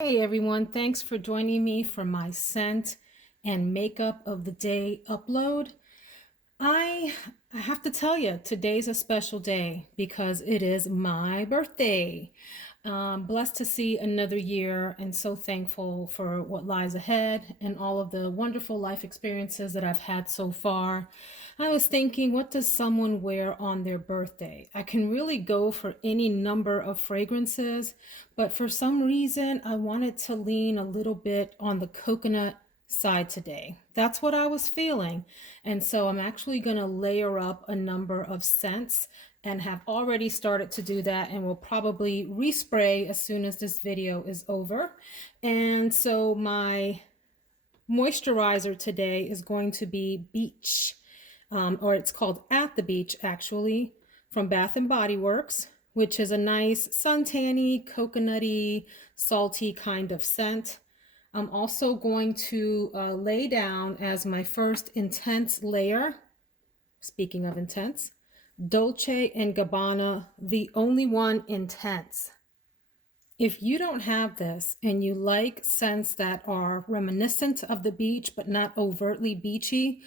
Hey everyone, thanks for joining me for my scent and makeup of the day upload. I I have to tell you, today's a special day because it is my birthday. Blessed to see another year and so thankful for what lies ahead and all of the wonderful life experiences that I've had so far. I was thinking, what does someone wear on their birthday? I can really go for any number of fragrances, but for some reason, I wanted to lean a little bit on the coconut side today. That's what I was feeling. And so I'm actually going to layer up a number of scents and have already started to do that, and will probably respray as soon as this video is over. And so my moisturizer today is going to be Beach, or it's called At the Beach actually, from Bath and Body Works, which is a nice suntanny, coconutty, salty kind of scent. I'm also going to lay down as my first intense layer, speaking of intense, Dolce & Gabbana, the only one intense. If you don't have this and you like scents that are reminiscent of the beach but not overtly beachy,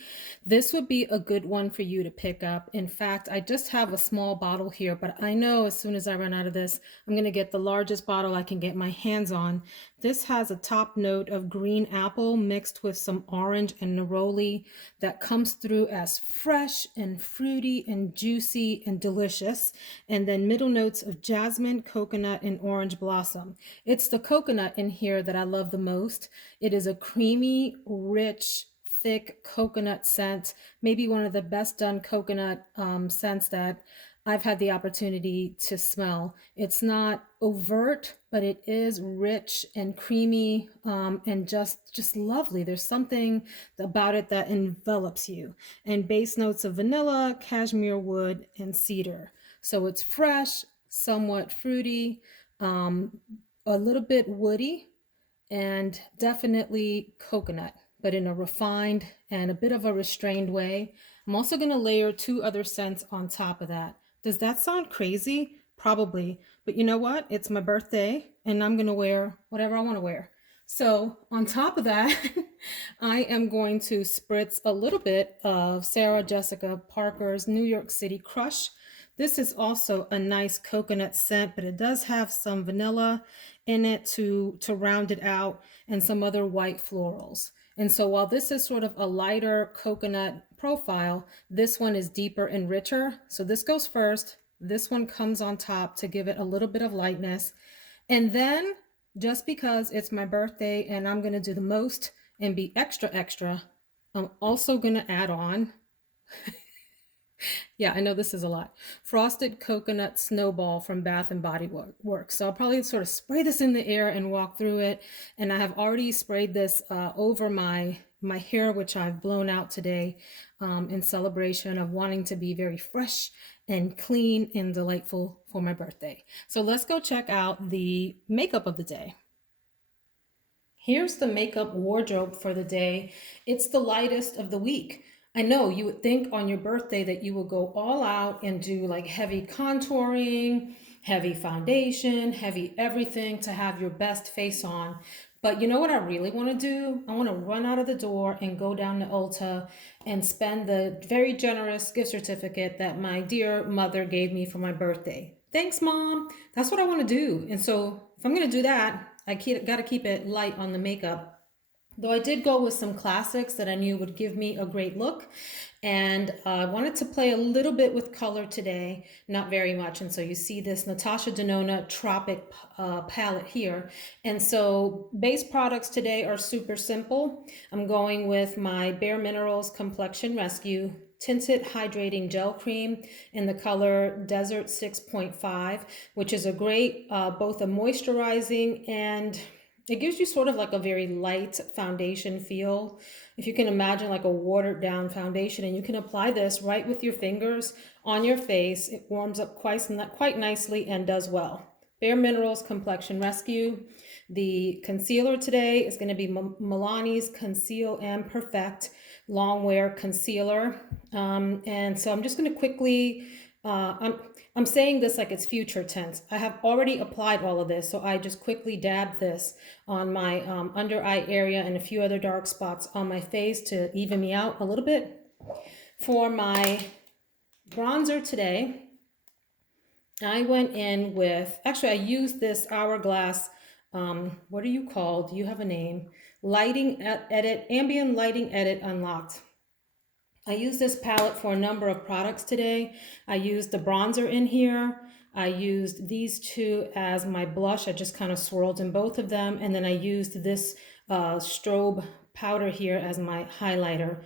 this would be a good one for you to pick up. In fact, I just have a small bottle here, but I know as soon as I run out of this, I'm going to get the largest bottle I can get my hands on. This has a top note of green apple mixed with some orange and neroli that comes through as fresh and fruity and juicy and delicious. And then middle notes of jasmine, coconut, and orange blossom. It's the coconut in here that I love the most. It is a creamy, rich, thick coconut scent, maybe one of the best done coconut scents that I've had the opportunity to smell. It's not overt, but it is rich and creamy, and just lovely. There's something about it that envelops you. And base notes of vanilla, cashmere wood, and cedar. So it's fresh, somewhat fruity, a little bit woody, and definitely coconut, but in a refined and a bit of a restrained way. I'm also going to layer two other scents on top of that. Does that sound crazy? Probably. But you know what? It's my birthday and I'm going to wear whatever I want to wear. So on top of that, I am going to spritz a little bit of Sarah Jessica Parker's New York City Crush. This is also a nice coconut scent, but it does have some vanilla in it to round it out, and some other white florals. And so while this is sort of a lighter coconut profile, this one is deeper and richer. So this goes first. This one comes on top to give it a little bit of lightness. And then, just because it's my birthday and I'm going to do the most and be extra, extra, I'm also going to add on, yeah, I know this is a lot, Frosted Coconut Snowball from Bath and Body Works. So I'll probably sort of spray this in the air and walk through it. And I have already sprayed this over my hair, which I've blown out today, in celebration of wanting to be very fresh and clean and delightful for my birthday. So let's go check out the makeup of the day. Here's the makeup wardrobe for the day. It's the lightest of the week. I know you would think on your birthday that you would go all out and do like heavy contouring, heavy foundation, heavy everything to have your best face on. But you know what I really want to do? I want to run out of the door and go down to Ulta and spend the very generous gift certificate that my dear mother gave me for my birthday. Thanks, Mom. That's what I want to do. And so if I'm going to do that, I got to keep it light on the makeup. Though I did go with some classics that I knew would give me a great look. And I wanted to play a little bit with color today, not very much. And so you see this Natasha Denona Tropic palette here. And so base products today are super simple. I'm going with my Bare Minerals Complexion Rescue Tinted Hydrating Gel Cream in the color Desert 6.5, which is a great, both a moisturizing and it gives you sort of like a very light foundation feel. If you can imagine like a watered down foundation, and you can apply this right with your fingers on your face. It warms up quite nicely and does well. Bare Minerals Complexion Rescue. The concealer today is going to be Milani's Conceal and Perfect Long Wear Concealer. And so I'm just going to quickly, I'm saying this like it's future tense. I have already applied all of this, so I just quickly dabbed this on my under eye area and a few other dark spots on my face to even me out a little bit. For my bronzer today, I went in with, actually I used this Hourglass, what are you called? Do you have a name? Lighting Edit, Ambient Lighting Edit Unlocked. I used this palette for a number of products today. I used the bronzer in here. I used these two as my blush. I just kind of swirled in both of them. And then I used this strobe powder here as my highlighter.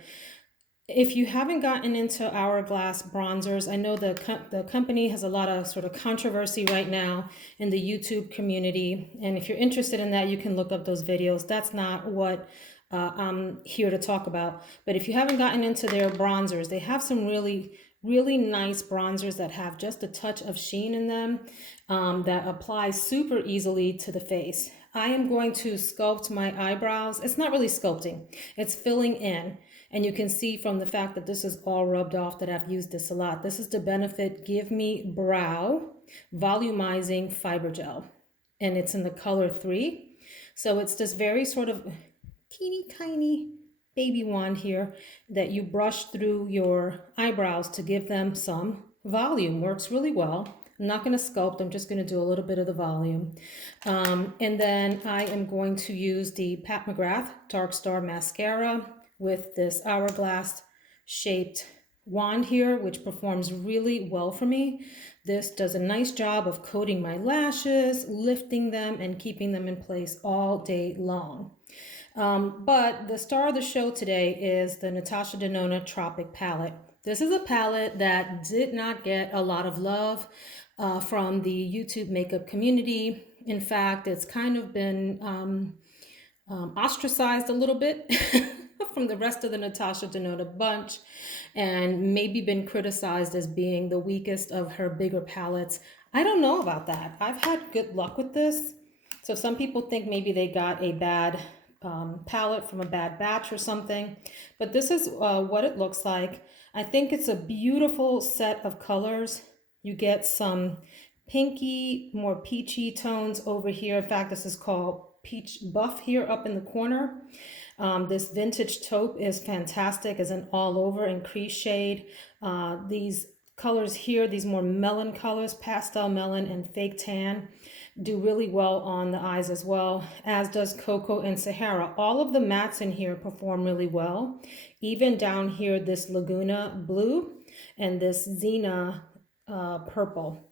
If you haven't gotten into Hourglass bronzers, I know the company has a lot of sort of controversy right now in the YouTube community. And if you're interested in that, you can look up those videos. That's not what I'm here to talk about. But if you haven't gotten into their bronzers, they have some really nice bronzers that have just a touch of sheen in them that apply super easily to the face. I am going to sculpt my eyebrows. It's not really sculpting, it's filling in. And you can see from the fact that this is all rubbed off that I've used this a lot. This is the Benefit Give Me Brow Volumizing Fiber Gel. And it's in the color 3. So it's this very sort of teeny tiny baby wand here that you brush through your eyebrows to give them some volume. Works really well. I'm not going to sculpt, I'm just going to do a little bit of the volume. And then I am going to use the Mcgrath Dark Star Mascara with this hourglass shaped wand here, which performs really well for me. This does a nice job of coating my lashes, lifting them, and keeping them in place all day long. But the star of the show today is the Natasha Denona Tropic palette. This is a palette that did not get a lot of love from the YouTube makeup community. In fact, it's kind of been ostracized a little bit from the rest of the Natasha Denona bunch, and maybe been criticized as being the weakest of her bigger palettes. I don't know about that. I've had good luck with this. So some people think maybe they got a bad palette from a bad batch or something, but this is what it looks like. I think it's a beautiful set of colors. You get some pinky, more peachy tones over here. In fact, this is called Peach Buff here up in the corner. This Vintage Taupe is fantastic as an all over and crease shade. These colors here, these more melon colors, Pastel Melon and Fake Tan, do really well on the eyes as well, as does Cocoa and Sahara. All of the mattes in here perform really well. Even down here, this Laguna Blue and this Xena Purple.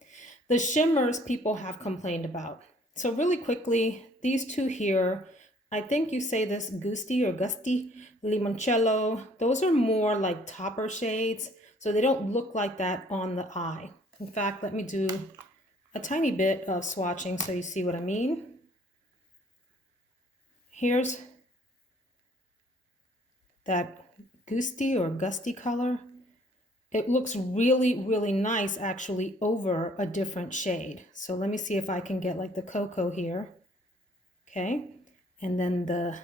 The shimmers people have complained about. So really quickly, these two here, I think you say this Gusti or Gusti, Limoncello. Those are more like topper shades, so they don't look like that on the eye. In fact, let me do a tiny bit of swatching so you see what I mean. Here's that Gusti or Gusty color. It looks really nice actually over a different shade. So let me see if I can get like the cocoa here. Okay, and then the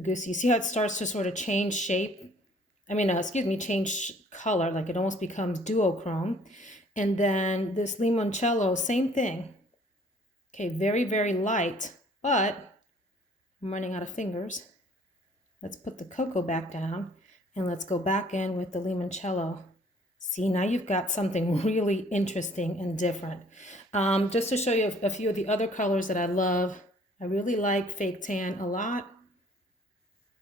Goosey. You see how it starts to sort of change shape? I mean, change color, like it almost becomes duochrome. And then this Limoncello, same thing. Okay, very light, but I'm running out of fingers. Let's put the cocoa back down and let's go back in with the Limoncello. See, now you've got something really interesting and different. Just to show you a few of the other colors that I love, I really like Fake Tan a lot.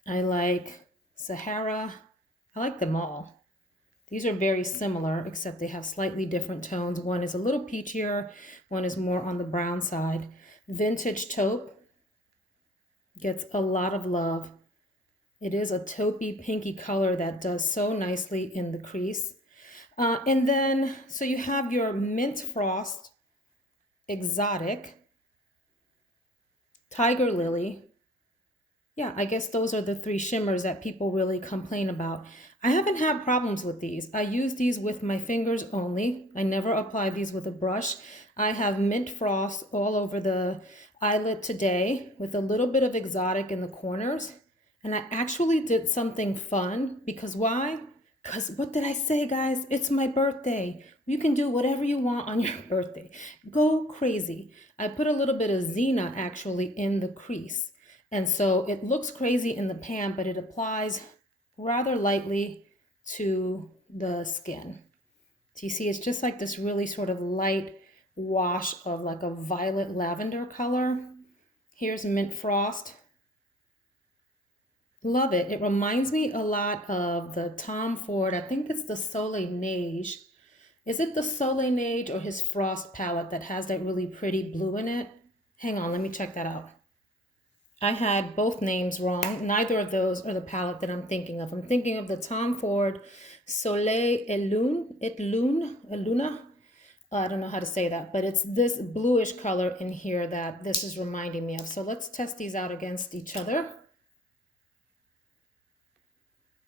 I like Sahara. I like them all. These are very similar, except they have slightly different tones. One is a little peachier, one is more on the brown side. Vintage Taupe gets a lot of love. It is a taupey pinky color that does so nicely in the crease. And then, so you have your Mint Frost, Exotic, Tiger Lily. Yeah, I guess those are the three shimmers that people really complain about. I haven't had problems with these. I use these with my fingers only. I never apply these with a brush. I have Mint Frost all over the eyelid today with a little bit of Exotic in the corners. And I actually did something fun because why? Because what did I say, guys? It's my birthday. You can do whatever you want on your birthday. Go crazy. I put a little bit of Xena actually in the crease. And so it looks crazy in the pan, but it applies rather lightly to the skin. Do you see? It's just like this really sort of light wash of like a violet lavender color. Here's Mint Frost. Love it. It reminds me a lot of the Tom Ford. I think it's the Soleil Neige. Is it the Soleil Neige or his Frost palette that has that really pretty blue in it? Hang on, let me check that out. I had both names wrong. Neither of those are the palette that I'm thinking of. I'm thinking of the Tom Ford Soleil et Luna. I don't know how to say that, but it's this bluish color in here that this is reminding me of. So let's test these out against each other.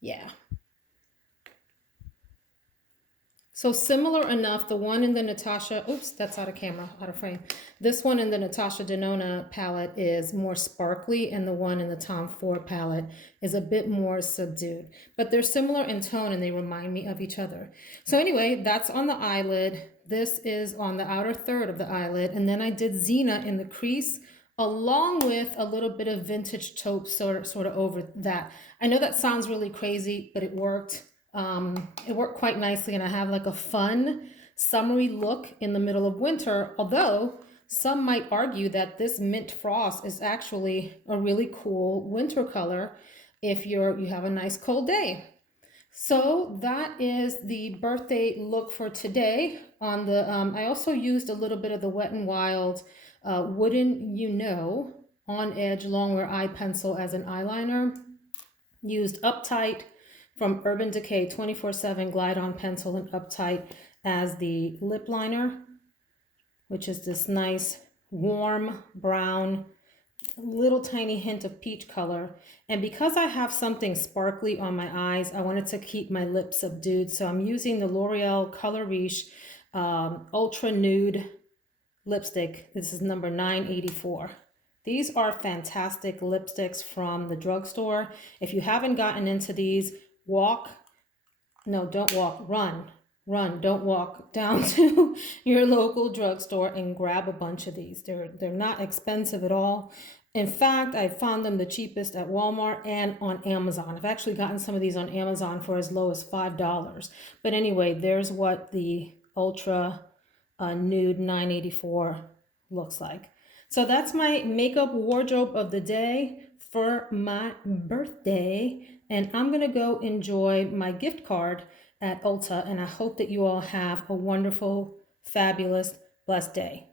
Yeah. So similar enough, the one in the Natasha, oops, that's out of camera, out of frame. This one in the Natasha Denona palette is more sparkly, and the one in the Tom Ford palette is a bit more subdued. But they're similar in tone and they remind me of each other. So anyway, that's on the eyelid. This is on the outer third of the eyelid. And then I did Xena in the crease along with a little bit of vintage taupe sort of over that. I know that sounds really crazy, but it worked. It worked quite nicely, and I have like a fun summery look in the middle of winter, although some might argue that this Mint Frost is actually a really cool winter color if you have a nice cold day. So that is the birthday look for today. On the I also used a little bit of the Wet n Wild Wouldn't You Know On Edge Longwear Eye Pencil as an eyeliner. Used Uptight from Urban Decay 24/7 Glide On Pencil and Uptight as the lip liner, which is this nice warm brown, little tiny hint of peach color. And because I have something sparkly on my eyes, I wanted to keep my lips subdued. So I'm using the L'Oreal Color Riche Ultra Nude lipstick. This is number 984. These are fantastic lipsticks from the drugstore. If you haven't gotten into these, don't walk, run, don't walk down to your local drugstore and grab a bunch of these. They're not expensive at all. In fact, I found them the cheapest at Walmart and on Amazon. I've actually gotten some of these on Amazon for as low as $5. But anyway, there's what the Ultra Nude 984 looks like. So that's my makeup wardrobe of the day for my birthday. And I'm going to go enjoy my gift card at Ulta. And I hope that you all have a wonderful, fabulous, blessed day.